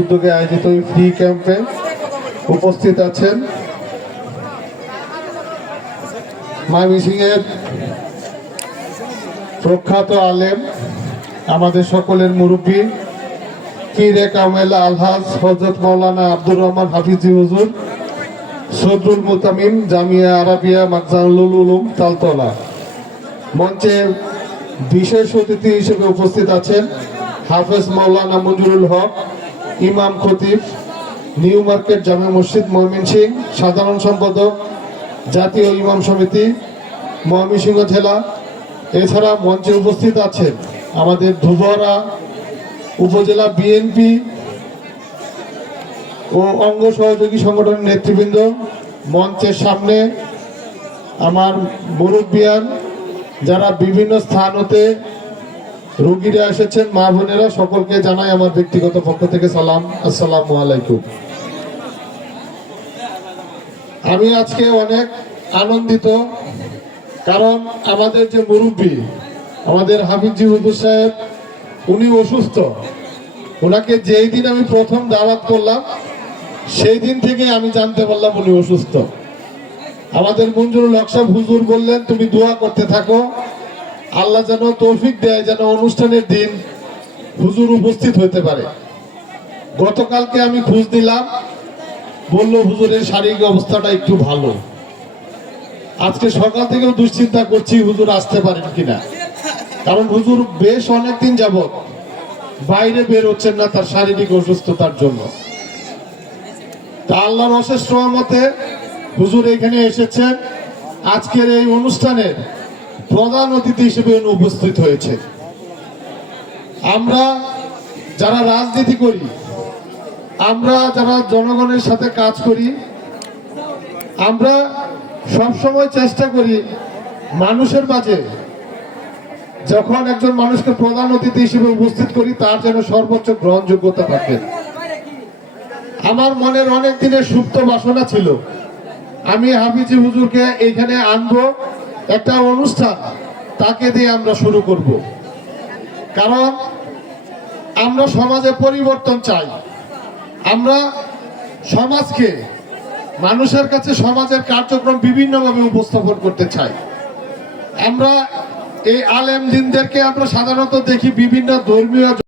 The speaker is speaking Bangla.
উদ্যোগে আয়োজিত এই ফ্রি ক্যাম্পে উপস্থিত আছেন ময়মনসিংহের প্রখ্যাত আলেম, আমাদের সকলের মুরব্বী কিরে কামেল আলহাজ হজরত মৌলানা আব্দুর রহমান হাফিজি হুজুর, সদরুল মুতামিম, জামিয়া আরাবিয়া, মাকজানুল উলুম, তালতলা। মঞ্চে বিশেষ অতিথি হিসেবে উপস্থিত আছেন হাফেজ মৌলানা মঞ্জুরুল হক ইমাম খতিব, নিউ মার্কেট জামে মসজিদ ময়মনসিং সাধারণ সম্পাদক, জাতীয় ইমাম সমিতি, ময়মনসিংহ জেলা। এছাড়া মঞ্চে উপস্থিত আছেন আমাদের ধুবরা উপজেলা বিএনপি ও অঙ্গ সহযোগী সংগঠনের নেতৃবৃন্দ। মঞ্চের সামনে আমার মুরব্বিয়ান, যারা বিভিন্ন স্থান হতে রুগীরা এসেছেন, মা বোনেরা, সকলকে জানাই আমার ব্যক্তিগত পক্ষ থেকে সালাম। আসসালাম আলাইকুম। আমি আজকে অনেক আনন্দিত, কারণ আমাদের যে মুরব্বী, আমাদের হাফিজি হুজুর সাহেব, উনি অসুস্থ। ওনাকে যেই দিন আমি প্রথম দাওয়াত করলাম, সেই দিন থেকে আমি জানতে পারলাম উনি অসুস্থ। আমাদের মঞ্জুরুল হক হুজুর বললেন, তুমি দোয়া করতে থাকো আল্লাহ যেন তৌফিক দেয়, যেন অনুষ্ঠানের দিন হুজুর উপস্থিত হতে পারে। গতকালকে আমি খোঁজ দিলাম বলল হুজুরের শারীরিক অবস্থাটা একটু ভালো। আজকে সকাল থেকেও দুশ্চিন্তা করছি, হুজুর আসতে পারেন কিনা। কারণ হুজুর বেশ অনেকদিন যাবত বাইরে বের হচ্ছেন না তার শারীরিক অসুস্থতার জন্য। তা আল্লাহর অশেষ রহমতে হুজুর এখানে এসেছেন। আজকের এই অনুষ্ঠানের প্রধান অতিথি হিসেবে উপস্থিত হয়েছে। আমরা যারা রাজনীতি করি, আমরা যারা জনগণের সাথে কাজ করি, আমরা সবসময় চেষ্টা করি মানুষের মাঝে যখন একজন মানুষকে প্রধান অতিথি হিসেবে উপস্থিত করি, তার যেন সর্বোচ্চ গ্রহণযোগ্যতা থাকে। আমার মনের অনেক দিনের সুপ্ত বাসনা ছিল। আমি হাফিজি হুজুরকে এইখানে আনব। একটা অনুষ্ঠান, তাকে দিয়ে আমরা শুরু করব। কারণ আমরা সমাজে পরিবর্তন চাই। আমরা সমাজকে, মানুষের কাছে সমাজের কার্যক্রম বিভিন্নভাবে উপস্থাপন করতে চাই। আমরা এই আলেম দিনদেরকে আমরা সাধারণত দেখি বিভিন্ন ধর্মীয়